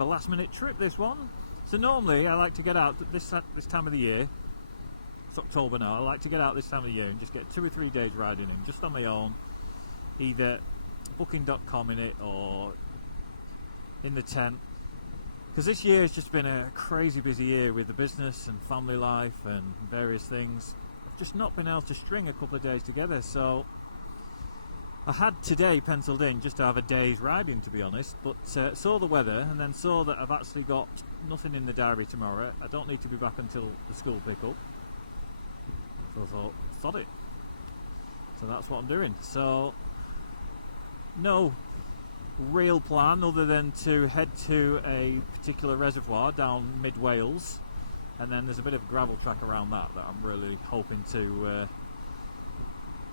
of a last minute trip, this one. So normally I like to get out this time of the year. It's October now. I like to get out this time of the year and just get 2 or 3 days riding in, just on my own, either booking.com in it or in the tent. Because this year has just been a crazy busy year with the business and family life and various things. I've just not been able to string a couple of days together, so I had today penciled in just to have a day's riding, to be honest, but saw the weather and then saw that I've actually got nothing in the diary tomorrow. I don't need to be back until the school pick up, so I thought, sod it. So that's what I'm doing. So no real plan other than to head to a particular reservoir down mid Wales, and then there's a bit of a gravel track around that I'm really hoping to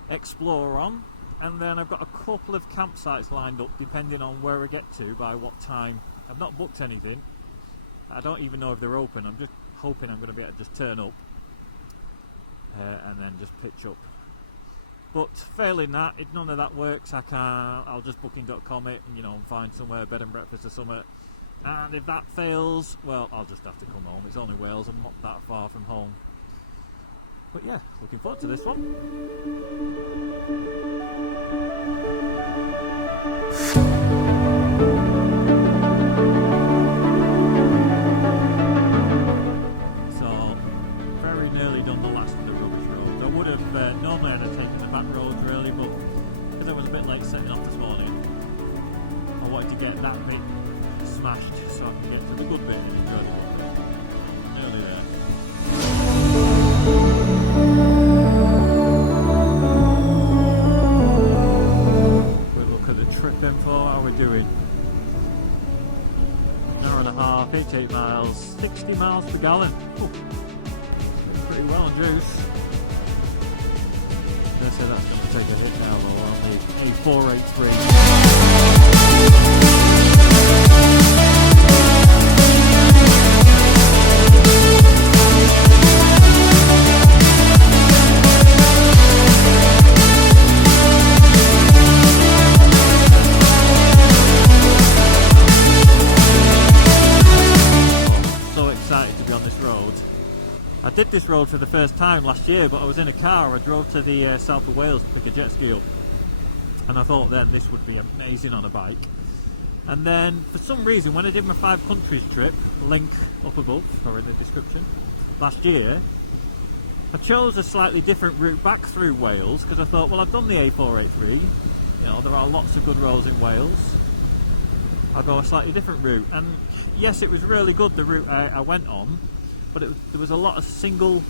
explore on. And then I've got a couple of campsites lined up depending on where I get to by what time. I've not booked anything. I don't even know if they're open. I'm just hoping I'm going to be able to just turn up and then just pitch up. But failing that, if none of that works, I'll just booking.com it and, you know, find somewhere, bed and breakfast or somewhere. And if that fails, well, I'll just have to come home. It's only Wales, I'm not that far from home. But yeah, looking forward to this one. So, very nearly done the last of the rubbish roads. I would have, normally I'd have taken the back roads really, but because I was a bit late setting off this morning, I wanted to get that bit smashed so I can get to the good bit and enjoy the good bit. Nearly there. Trip info, how we're doing. An hour and a half, 88 miles, 60 miles per gallon. Ooh, pretty well on juice. I'm going to say that's going to take a hit now though on the A483. I did this road for the first time last year, but I was in a car. I drove to the south of Wales to pick a jet ski up, and I thought then this would be amazing on a bike. And then for some reason, when I did my 5 countries trip, link up above or in the description, last year, I chose a slightly different route back through Wales because I thought, well, I've done the A483, you know, there are lots of good roads in Wales. I'll go a slightly different route, and yes, it was really good, the route I went on. But there was a lot of single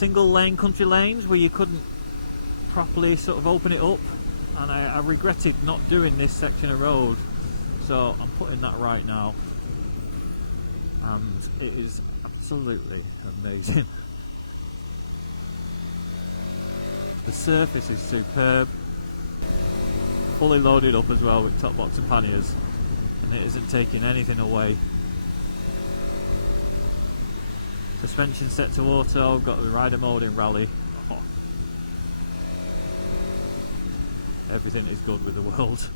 lane country lanes where you couldn't properly sort of open it up, and I regretted not doing this section of road, so I'm putting that right now, and it is absolutely amazing. The surface is superb, fully loaded up as well with top box and panniers, and it isn't taking anything away. Suspension set to auto, got the rider mode in rally. Oh. Everything is good with the world.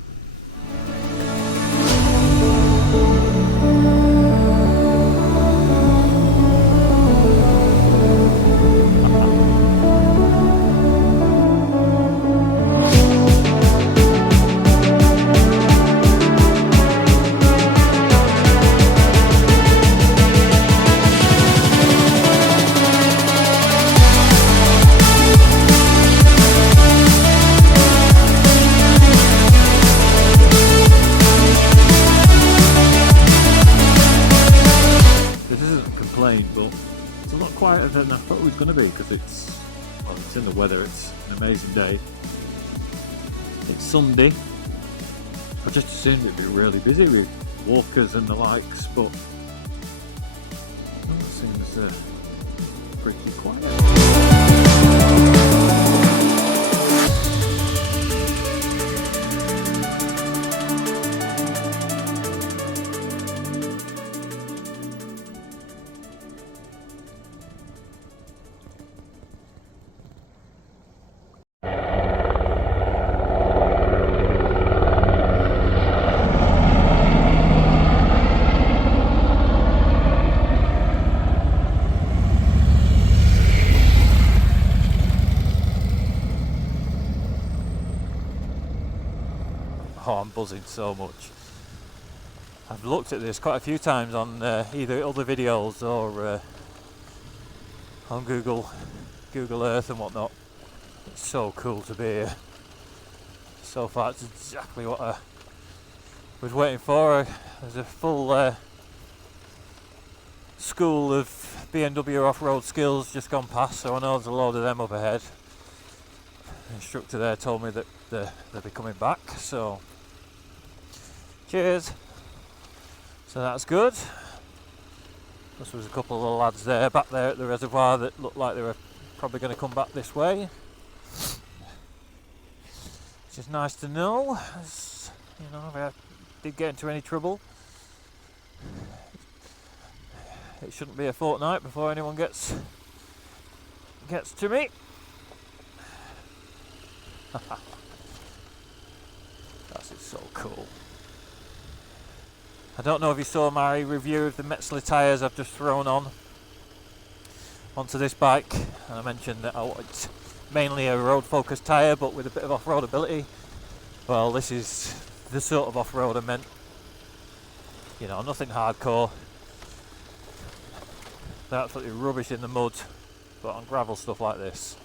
But it's a lot quieter than I thought it was going to be because it's in the weather. It's an amazing day. It's Sunday. I just assumed it'd be really busy with walkers and the likes, but it seems pretty quiet. buzzing so much. I've looked at this quite a few times on either other videos or on Google Earth and whatnot. It's so cool to be here. So far it's exactly what I was waiting for. There's a full school of BMW off-road skills just gone past, so I know there's a load of them up ahead. The instructor there told me that they'll be coming back, so cheers. So that's good. Plus there was a couple of the lads there, back there at the reservoir, that looked like they were probably going to come back this way, which is nice to know, as, you know, if I did get into any trouble. It shouldn't be a fortnight before anyone gets to me. That's so cool. I don't know if you saw my review of the Metzler tyres I've just thrown onto this bike, and I mentioned that it's mainly a road focused tyre but with a bit of off-road ability. Well, this is the sort of off-road I meant. You know, nothing hardcore. They're absolutely rubbish in the mud, but on gravel stuff like this,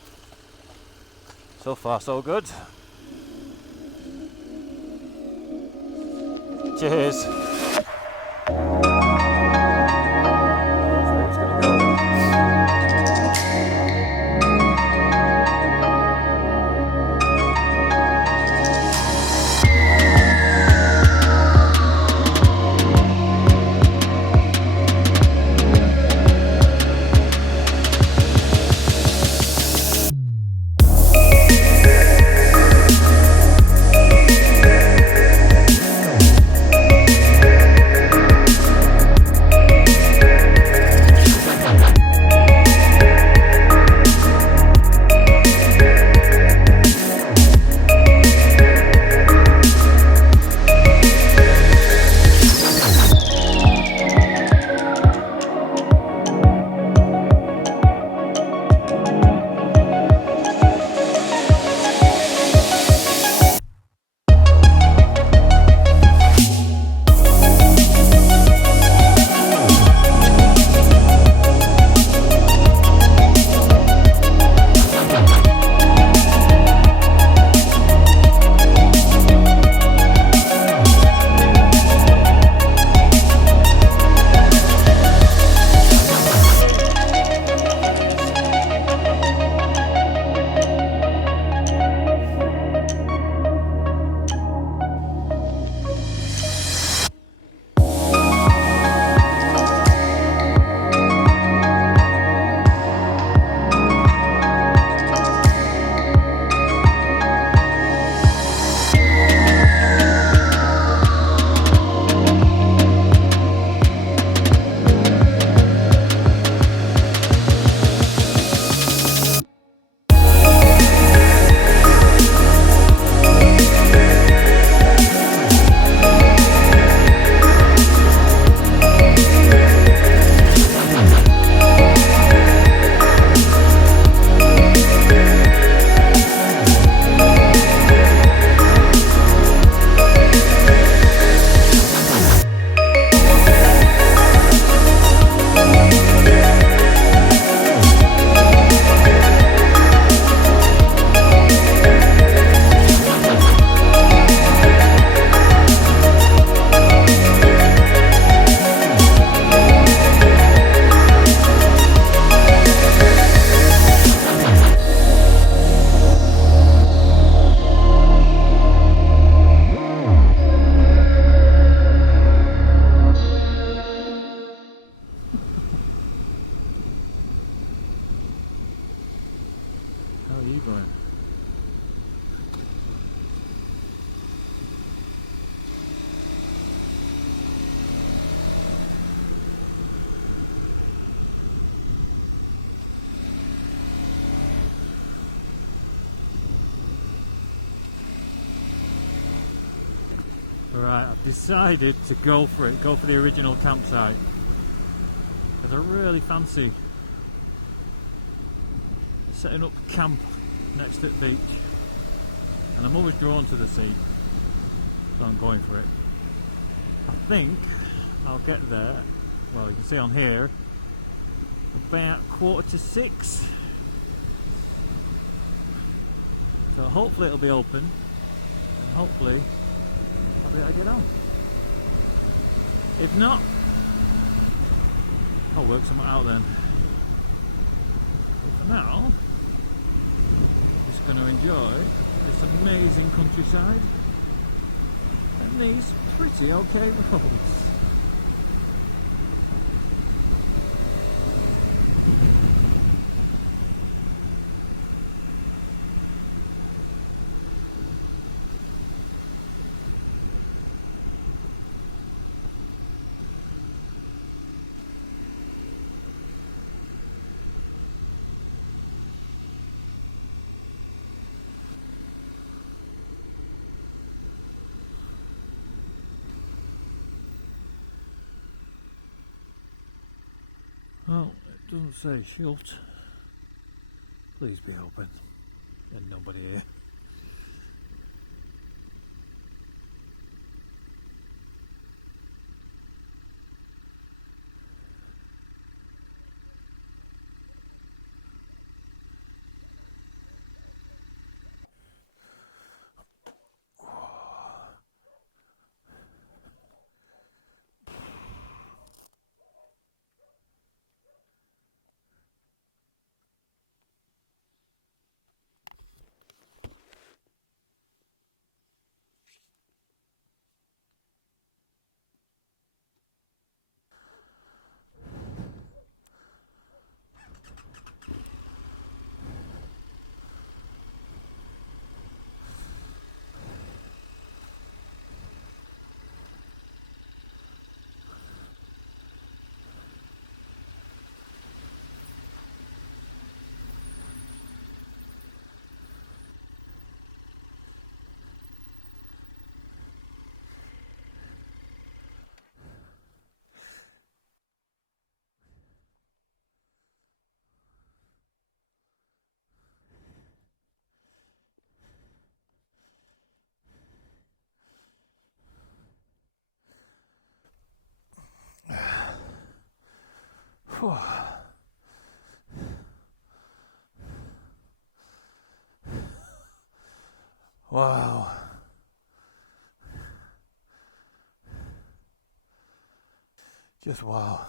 so far so good. Cheers. Right, I've decided to go for it, go for the original campsite, because I really fancy setting up camp next to the beach, and I'm always drawn to the sea. so I'm going for it. I think I'll get there, well, you can see on here, about 5:45. So hopefully it'll be open, and hopefully I'll be able to get on. If not, I'll work something out then. But for now, I'm just going to enjoy this amazing countryside and these pretty okay roads. Well, it doesn't say shut. Please be open. There's nobody here. Wow. Just wow.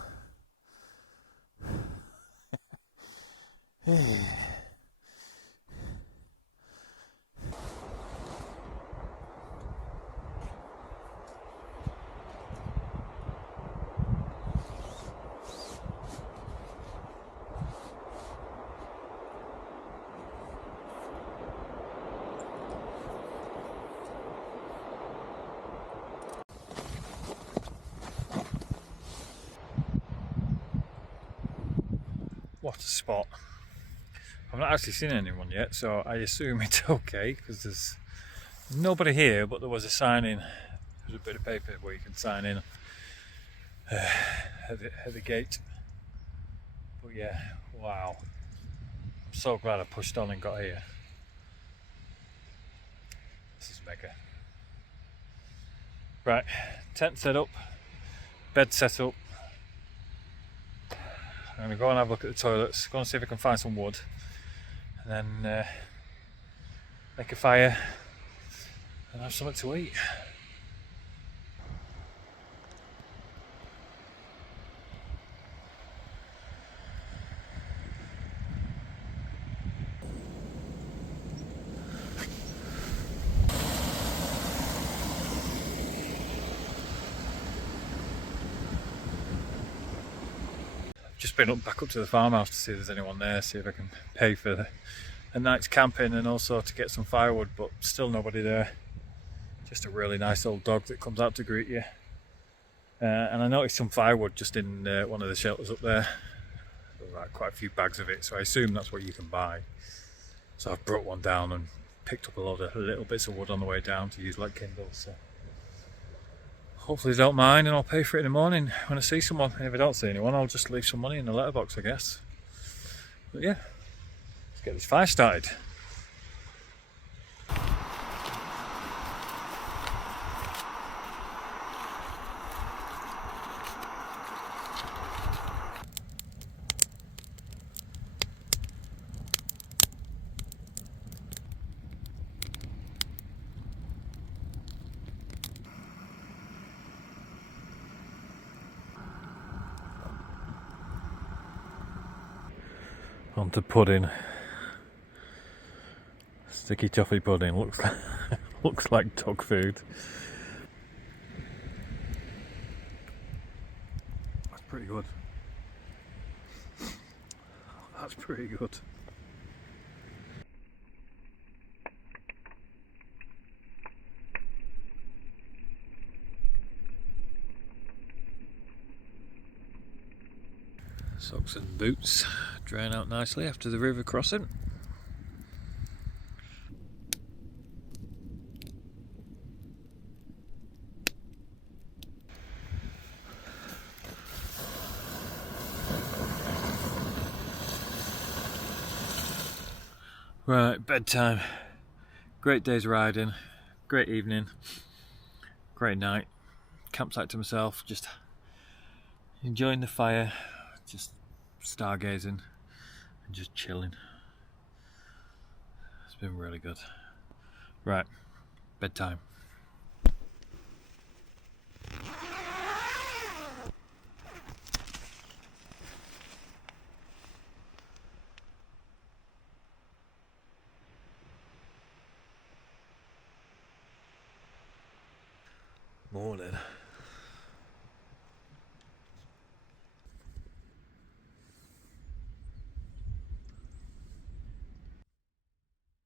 What a spot. I've not actually seen anyone yet, so I assume it's okay because there's nobody here, but there was a sign in. There's a bit of paper where you can sign in at the gate. But yeah, wow. I'm so glad I pushed on and got here. This is mega. Right, tent set up, bed set up. I'm going to go and have a look at the toilets, go and see if I can find some wood, and then make a fire and have something to eat. Just been back up to the farmhouse to see if there's anyone there, see if I can pay for a night's camping and also to get some firewood, but still nobody there. Just a really nice old dog that comes out to greet you. And I noticed some firewood just in one of the shelters up there. Like quite a few bags of it, so I assume that's what you can buy. So I've brought one down and picked up a lot of little bits of wood on the way down to use like kindles. So hopefully they don't mind, and I'll pay for it in the morning when I see someone. And if I don't see anyone, I'll just leave some money in the letterbox, I guess. But yeah, let's get this fire started. onto pudding. Sticky toffee pudding looks like dog food. That's pretty good. That's pretty good. Socks and boots drying out nicely after the river crossing. Right, bedtime. Great day's riding, great evening, great night. Campsite to myself, just enjoying the fire, just stargazing and just chilling. It's been really good. Right, bedtime. Morning.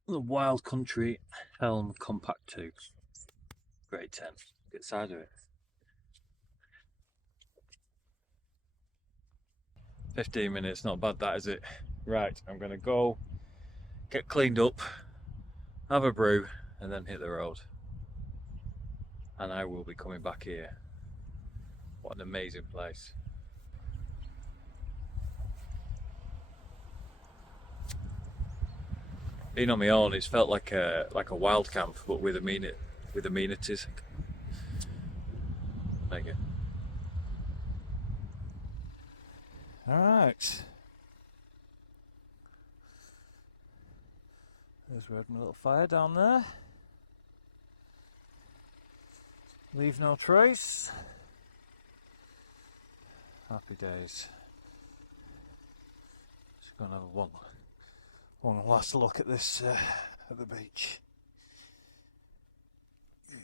The Wild Country Helm Compact 2. Grade 10. Get inside of it. 15 minutes, not bad that, is it? Right, I'm gonna go get cleaned up, have a brew, and then hit the road. And I will be coming back here. What an amazing place. Being on my own, it's felt like a wild camp, but with amenities. Mega. All right. There's my little fire down there. Leave no trace. Happy days. Just gonna have one last look at this at the beach. Yeah.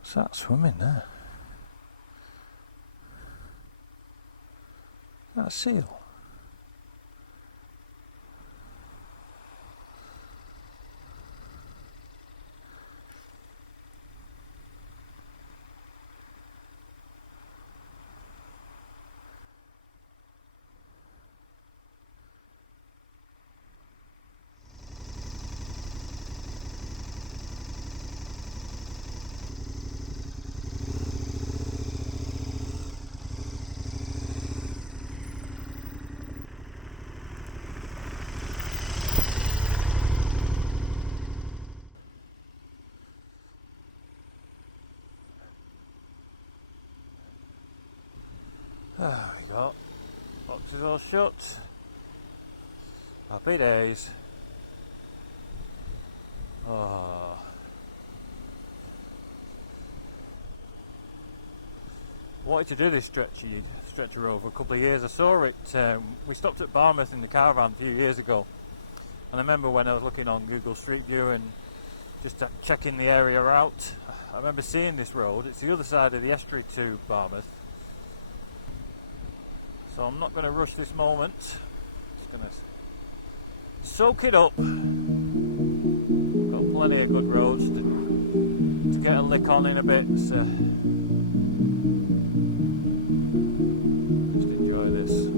What's that swimming there? That seal. There we go. Boxes all shut. Happy days. Oh. Wanted to do this stretch of road for a couple of years. I saw it. We stopped at Barmouth in the caravan a few years ago, and I remember when I was looking on Google Street View and just checking the area out. I remember seeing this road. It's the other side of the estuary to Barmouth. So I'm not going to rush this moment, just going to soak it up. Got plenty of good roads to get a lick on in a bit, so just enjoy this.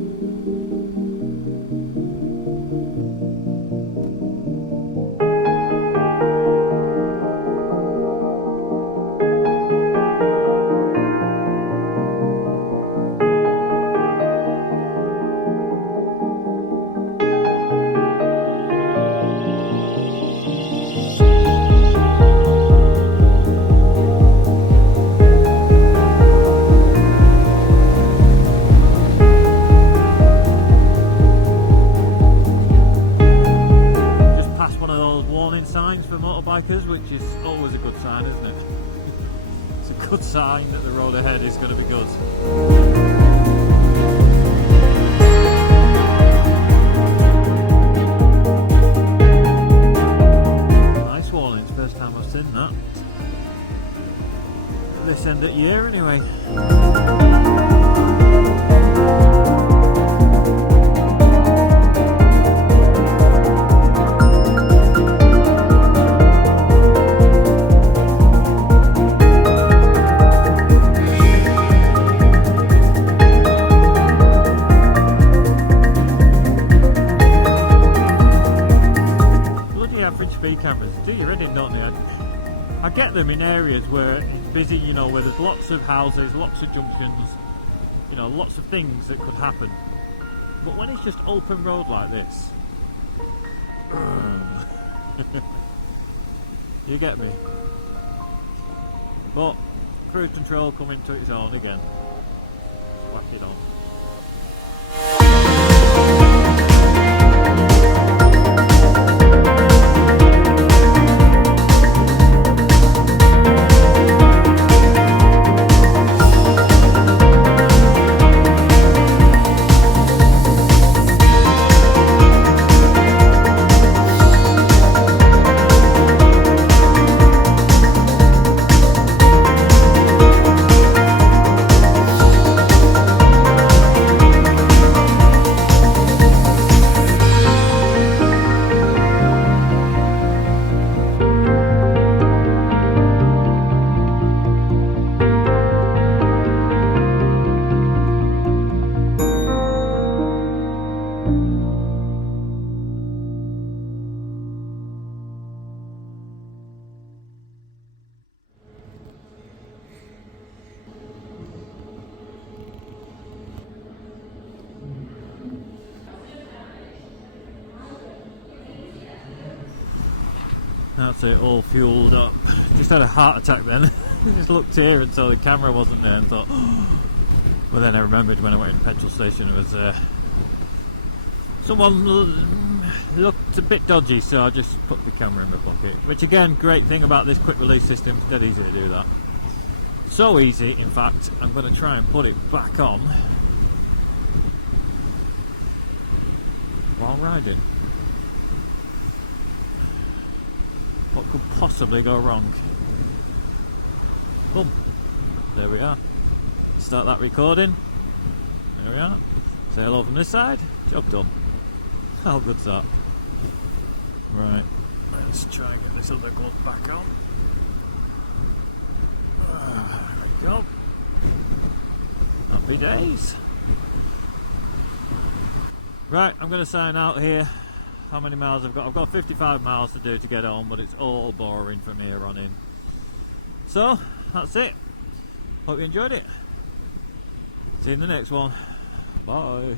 good sign that the road ahead is going to be good. Nice one, it's the first time I've seen that. This end of year anyway. Speed cameras do your head in, don't they? I get them in areas where it's busy, you know, where there's lots of houses, lots of junctions, you know, lots of things that could happen. But when it's just open road like this, you get me. But cruise control coming to its own again. Slap it on. That's it, all fueled up. Just had a heart attack then. Just looked here and saw the camera wasn't there and thought, oh. Well, then I remembered when I went to the petrol station, it was someone looked a bit dodgy, so I just put the camera in my pocket. Which again, great thing about this quick release system, it's dead easy to do that. So easy, in fact, I'm going to try and put it back on while riding. What could possibly go wrong? Boom. There we are. Start that recording. There we are. Say hello from this side. Job done. How good's that? Right. Let's try and get this other glove back on. There we go. Happy days. Right, I'm going to sign out here. How many miles I've got? I've got 55 miles to do to get home, but it's all boring from here on in. So, that's it. Hope you enjoyed it. See you in the next one. Bye.